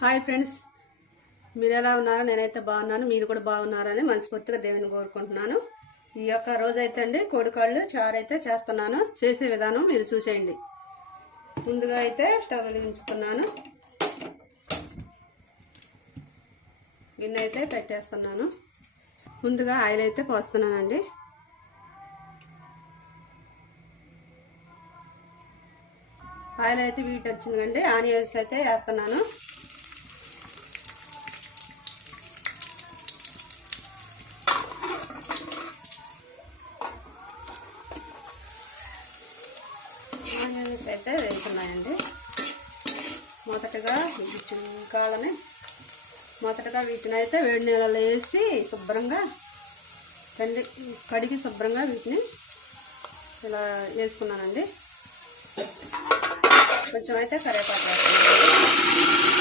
Hi friends మీరు ఎలా ఉన్నారో నేనైతే బాగున్నాను. మీరు కూడా బాగున్నారని మనస్ఫూర్తిగా దేవుని కోరుకుంటున్నాను. ఈ యొక్క రోజైతే అండి కోడికాళ్ళు చారు అయితే చేస్తున్నాను. చేసే విధానం మీరు చూసేయండి. ముందుగా అయితే స్టవ్ వెలిగించుకున్నాను. గిన్నె అయితే పెట్టేస్తున్నాను. ముందుగా ఆయిల్ అయితే పోస్తున్నానండి. ఆయిల్ అయితే వీటి వచ్చిందండి ఆనియన్స్ అయితే వేస్తున్నాను. ఆనియన్స్ అయితే వేస్తున్నాయండి మొదటగా కాలని మొదటగా వీటిని అయితే వేడి నీళ్ళలో వేసి శుభ్రంగా కండి కడిగి శుభ్రంగా వీటిని ఇలా వేసుకున్నానండి. కొంచెం అయితే కరివేపాకు వేస్తున్నాను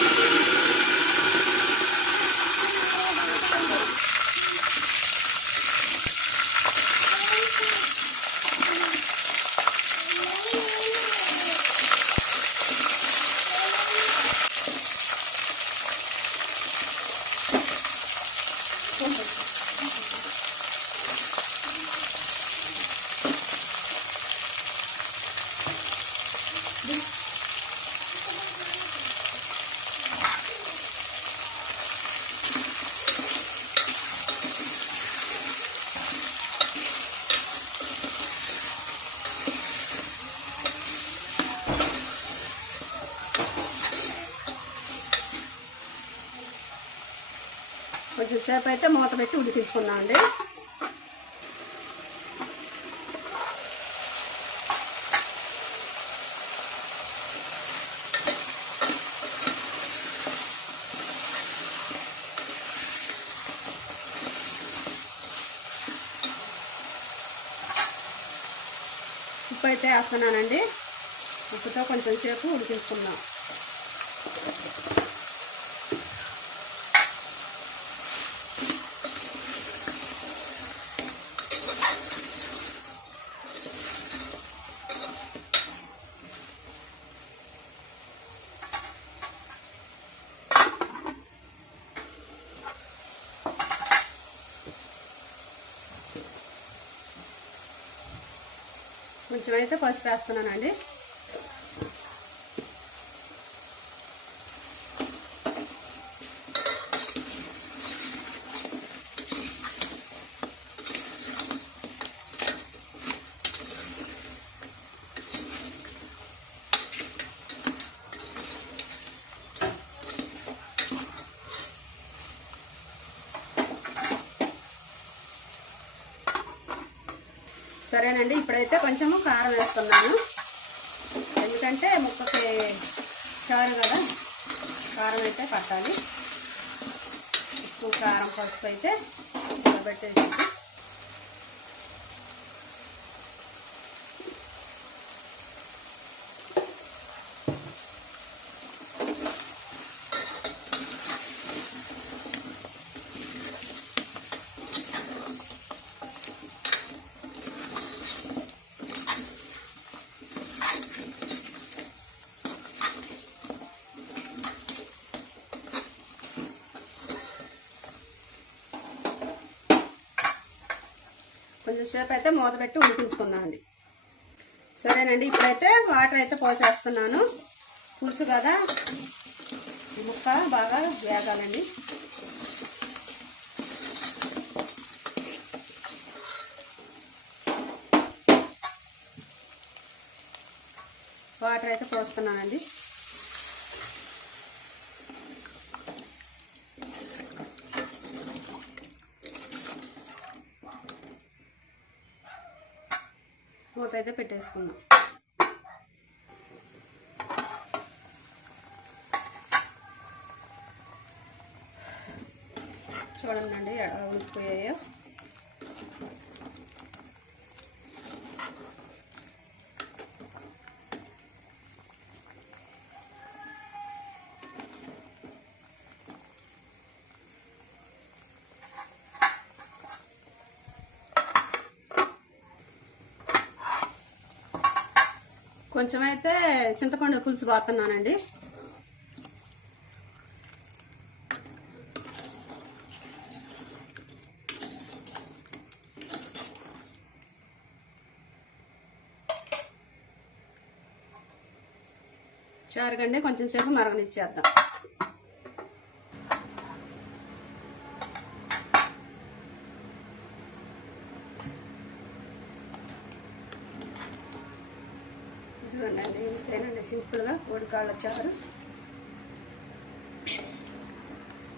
కొంచెం సేపు అయితే మూత పెట్టి ఉడికించుకున్నాం అండి ఉప్పు అయితే వేస్తున్నానండి. ఉప్పుతో కొంచెం సేపు ఉడికించుకుందాం. కొంచెం అయితే పసుపు వేస్తున్నానండి. సరేనండి ఇప్పుడైతే కొంచెము కారం వేస్తున్నాను. ఎందుకంటే ముక్కకి చారు కదా కారం అయితే పట్టాలి. ఉప్పు కారం పసుపు అయితే పెట్టేసి కొద్దిసేపు అయితే మూత పెట్టి ఉడికించుకున్నామండి సరేనండి ఇప్పుడైతే వాటర్ అయితే పోసేస్తున్నాను. పులుసు కదా ముక్క బాగా వేగాలండి. వాటర్ అయితే పోస్తున్నానండి. మూత అయితే పెట్టేసుకుందాం. చూడండి ఎలా ఉడికిపోయాయో. కొంచెమైతే చింతపండు పులుసు పోతున్నానండి. చారుగండి కొంచెం సేపు మరగనిచ్చేద్దాం. ఇదిగోండి ఇంతేనండి సింపుల్గా కోడికాళ్ళ చారు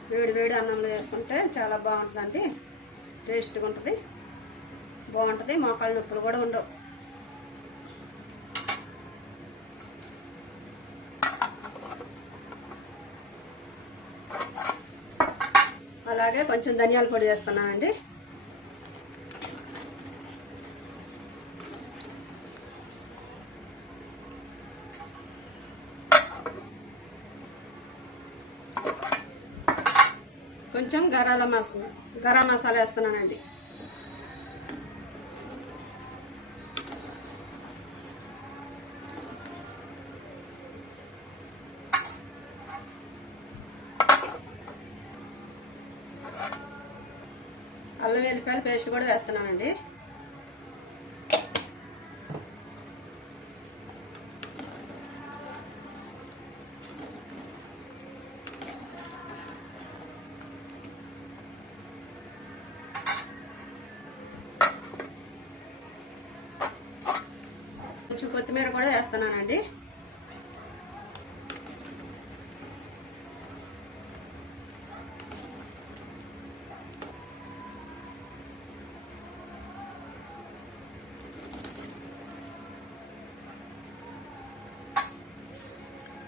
వేడి వేడి అన్నంలో వేసుకుంటే చాలా బాగుంటుందండి. టేస్ట్గా ఉంటుంది. బాగుంటుంది. మోకాళ్ళ నొప్పులు కూడా ఉండవు. అలాగే కొంచెం ధనియాల పొడి వేస్తున్నానండి కొంచెం గరాల మసాలా గరం మసాలా వేస్తున్నానండి. అల్లం వెల్లిపాయల పేస్ట్ కూడా వేస్తున్నానండి. కొంచెం కొత్తిమీర కూడా వేస్తున్నానండి.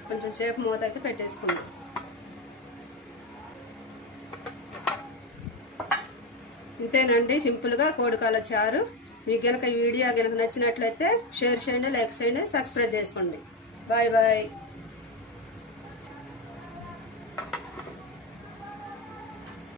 కొంచెం సేపు మూత అయితే పెట్టేసుకుందాం. ఇంతేనండి సింపుల్గా కోడికాల చారు. మీకు కనుక ఈ వీడియో కనుక నచ్చినట్లయితే షేర్ చేయండి లైక్ చేయండి సబ్స్క్రైబ్ చేసుకోండి. Bye bye.